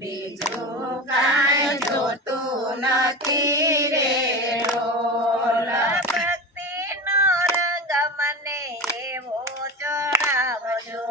બીજું કાંઈ જોતું નથી રે ઢોલ ભક્તિનો રંગ મને એવો ચડાવજો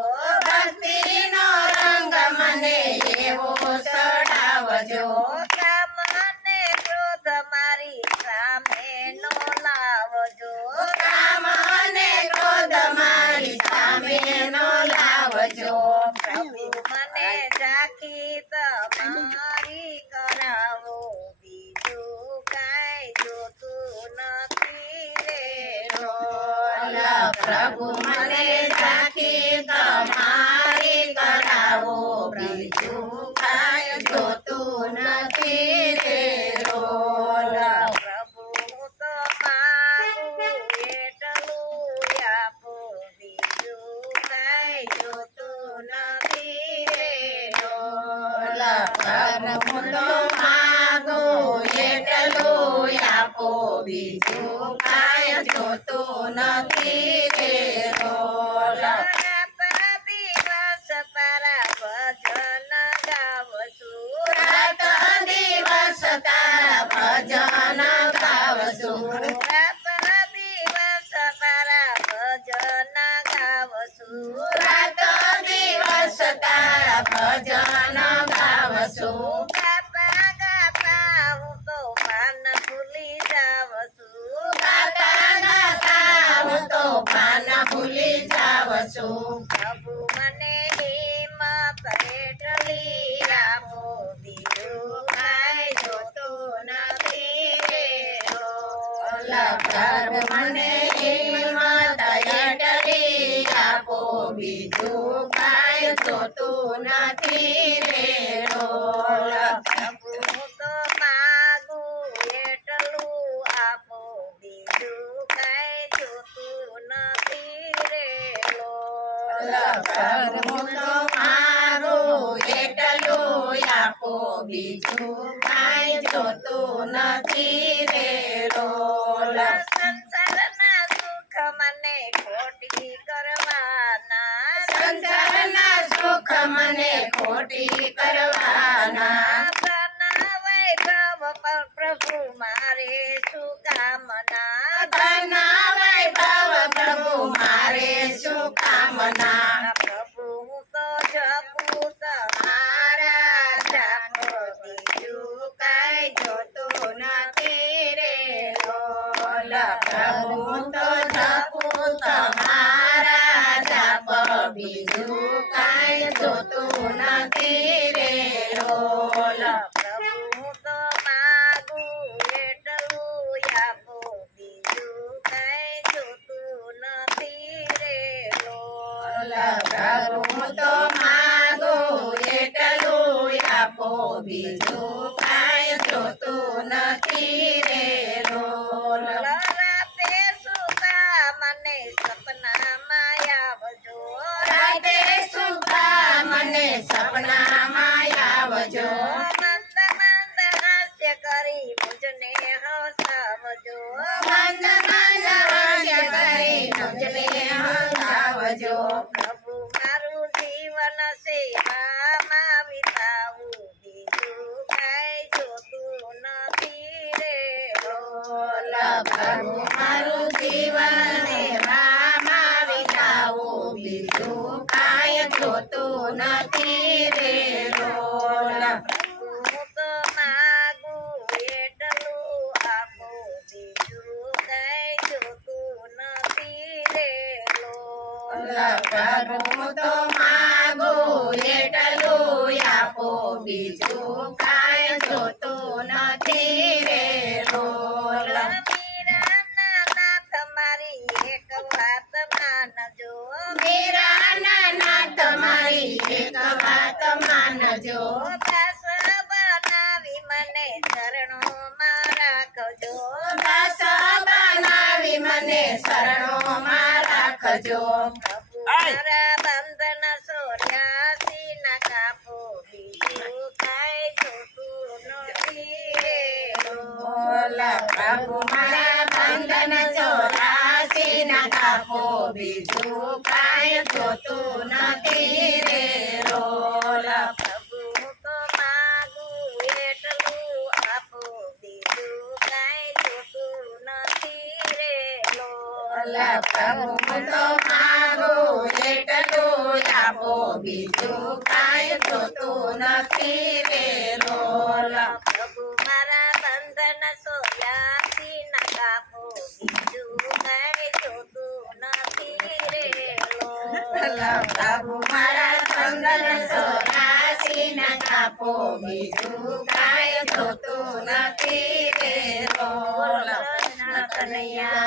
ભક્તિનો રંગ મને એવો ચડાવજો કામને ક્રોધ મારી સામે નો લાવજો કામ અને ક્રોધ મારી સામે નો લાવજો પ્રભુ મને ઝાંખી તમારી કરાવો બીજું કાંઈ જોતું નથી રે ઢોલ પ્રભુ મને ઝાંખી તમારી કરાવો બીજું કાંઈ જોતું નથી રે ઢોલ પ્રભુ હું તો માંગુ એટલું આપો બીજું કાંઈ જોતું નથી રે ઢોલ પ્રભુ તો માગું એટલું આપો બીજું કાંઈ જોતું નથી રે ઢોલ રાત દિવસ તારા ભજન ગાવશું રાત દિવસ તારા ભજન ગાવશું રાત દિવસ તારા ભજન ગાવશું રાત દિવસ તારા ભજન ગાવશું ગાતા ગાતા હું તો પાન ભૂલી જાઉં છું ગાતા ગાતા હું તો પાન ભૂલી જાઉં છું પ્રભુ મને હિંમત એટલી આપો બીજું કાંઈ જોતું નથી રે ઢોલ પ્રભુ મને હિંમત એટલી આપો બીજું કાંઈ જોતું નથી રે ઢોલ પ્રભુ હું તો માગું એટલું આપો બીજું કાંઈ જોતું નથી રે ઢોલ પ્રભુ તો મારું એટલું આપો બીજું કાંઈ જોતું નથી રે ઢોલ સંસારના સુખ મને ખોટી કરવાના સંસારના સુખ મને ખોટી કરવાના ધન વૈભવ પર પ્રભુ મારે શું કામના ધન વૈભવ પ્રભુ મારે શું કામના પ્રભુ હું તો જપું તમારા જાપો બીજું કાંઈ જોતું નથી રે ઢોલ પ્રભુ તો જપું તમારા જાપ બીજું કાંઈ જોતું નથી રે ઢોલ પ્રભુ હું તો માગું એટલું આપો બીજું કાંઈ જોતું નથી રે ઢોલ પ્રભુ તો માગું એટલું આપો બીજું કાંઈ જોતું નથી રે ઢોલ રાતે સુતા મને સપનામાં આવજો રાતે સુતા મને સપનામાં આવજો મંદ મંદ હાસ્ય કરી મુજને હસાવજો મંદ મંદ હાસ્ય કરી મુજને હસાવજો પ્રભુ મારું જીવન સેવામાં વિતાવું બીજું કાંઈ જોતું નથી રે ઢોલ પ્રભુ મારું જીવન સેવામાં વિતાવું બીજું કાંઈ જોતું નથી રે ઢોલ પ્રભુ હું તો માગું એટલું આપો બીજું કાંઈ જોતું નથી રે ઢોલ પ્રભુ તો માગું એટલું આપો બીજું કાંઈ જોતું નથી રે ઢોલ મીરાના નાથ મારી એક વાત માનજો મીરાના નાથ મારી એક વાત માનજો દાસ બનાવી મને ચરણોમાં રાખજો દાસ બનાવી મને શરણોમાં રાખજો પ્રભુ મારા બંધન સોર્યાસી ના કાપો બીજું કાંઈ જોતું નથી રે ઢોલ પ્રભુ મારા બંધન 84 ના કાપો બીજું કાંઈ જોતું નથી રે રોલ પ્રભુ તો લા પ્રભુ હું તો માગું એટલું આપો બીજું કાંઈ જોતું નથી રે લોલ પ્રભુ મારા બંધન સોયાસી ના કાપો બીજું કઈ જોતું નથી રે લોલ પ્રભુ મારા સંગન સોનાસી ના કાપો બીજું કાંઈ જોતું નથી રે લોલ કનૈયા